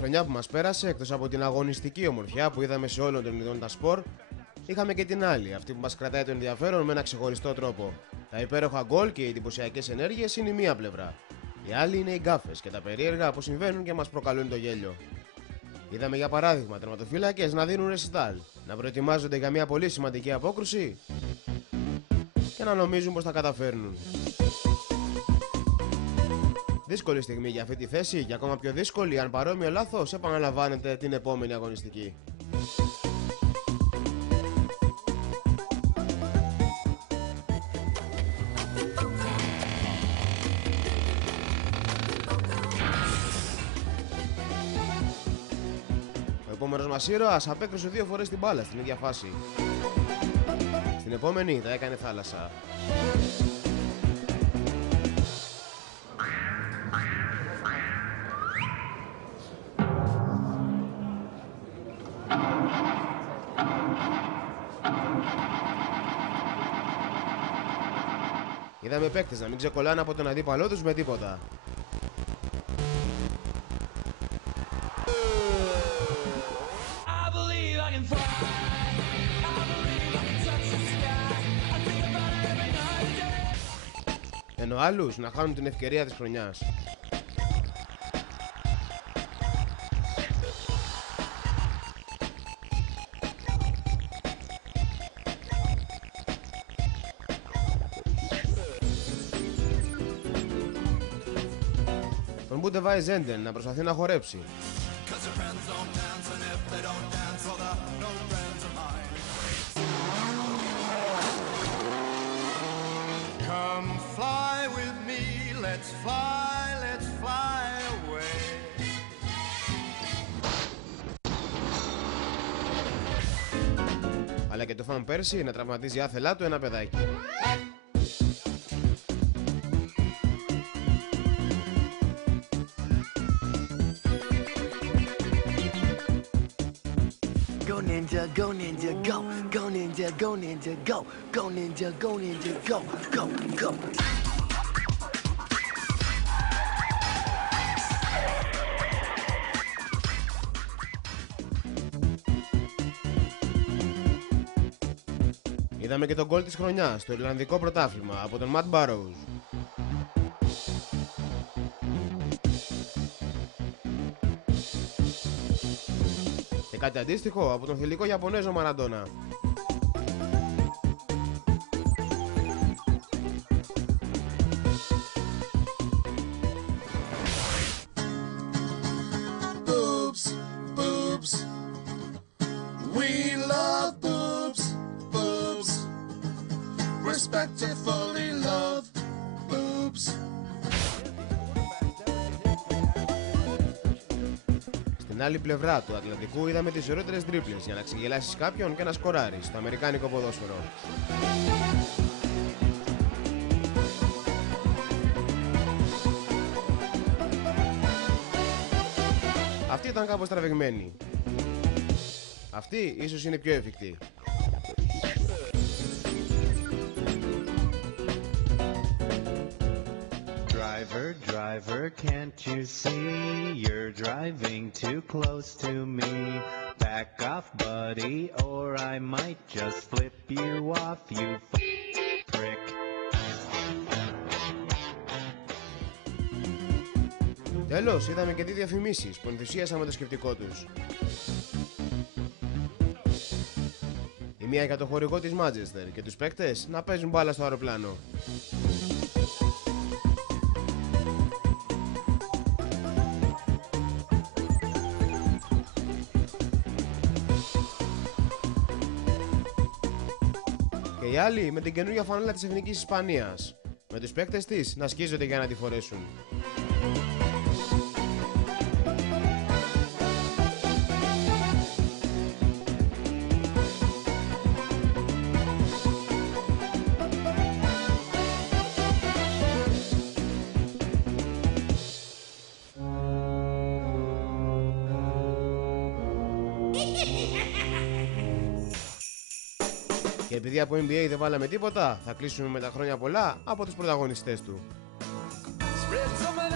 χρονιά που μας πέρασε, εκτός από την αγωνιστική ομορφιά που είδαμε σε όλων των ειδών τα σπορ, είχαμε και την άλλη, αυτή που μας κρατάει το ενδιαφέρον με ένα ξεχωριστό τρόπο. Τα υπέροχα γκολ και οι εντυπωσιακές ενέργειες είναι η μία πλευρά. Η άλλη είναι οι γκάφες και τα περίεργα που συμβαίνουν και μας προκαλούν το γέλιο. Είδαμε για παράδειγμα τερματοφύλακες να δίνουν ρεσιτάλ, να προετοιμάζονται για μια πολύ σημαντική απόκρουση και να νομίζουν πως τα καταφέρνουν. Δύσκολη στιγμή για αυτή τη θέση και ακόμα πιο δύσκολη αν παρόμοιο λάθος επαναλαμβάνεται την επόμενη αγωνιστική. Ο επόμενος μας ήρωας απέκρουσε 2 φορές την μπάλα στην ίδια φάση. Στην επόμενη τα έκανε θάλασσα. Είδαμε παίκτες να μην ξεκολλάνε από τον αντίπαλό τους με τίποτα. Ενώ άλλους να χάνουν την ευκαιρία της χρονιάς. Τον Μπούντεβάι Ζέντεν να προσπαθεί να χορέψει. Come fly with me, let's fly away. Αλλά και το Φαν Πέρσι να τραυματίζει άθελά του ένα παιδάκι. Go ninja, go ninja, go. Go ninja, go ninja, go. Go ninja, go ninja, go. Go, go. Είδαμε και τον γκολ της χρονιάς στο Ιρλανδικό πρωτάθλημα από τον Ματ Μπάρόουζ. Και κάτι αντίστοιχο από τον θηλυκό Ιαπωνέζο Μαραντόνα. Boobs, boobs. We love boobs, boobs. Respectfully love boobs. Στην άλλη πλευρά του Ατλαντικού είδαμε τις ωραίτερες τρίπλες για να ξεγελάσεις κάποιον και να σκοράρεις στο αμερικάνικο ποδόσφαιρο. Αυτή ήταν κάπως τραβηγμένη. Αυτή ίσως είναι πιο εφικτή. Driver, driver, can't you see you're driving too close to me? Back off, buddy, or I might just flip you off, you prick. Τέλος, είδαμε και 2 διαφημίσεις που ενθουσίασαν με το σκεπτικό τους. Η μία για το χορηγό της Manchester και τους παίκτες να παίζουν μπάλα στο αεροπλάνο. Και η άλλη με την καινούργια φανέλα της Εθνικής Ισπανίας, με τους παίκτες της να σκίζονται για να τη φορέσουν. Και επειδή από NBA δεν βάλαμε τίποτα, θα κλείσουμε με τα χρόνια πολλά από τους πρωταγωνιστές του. Spread some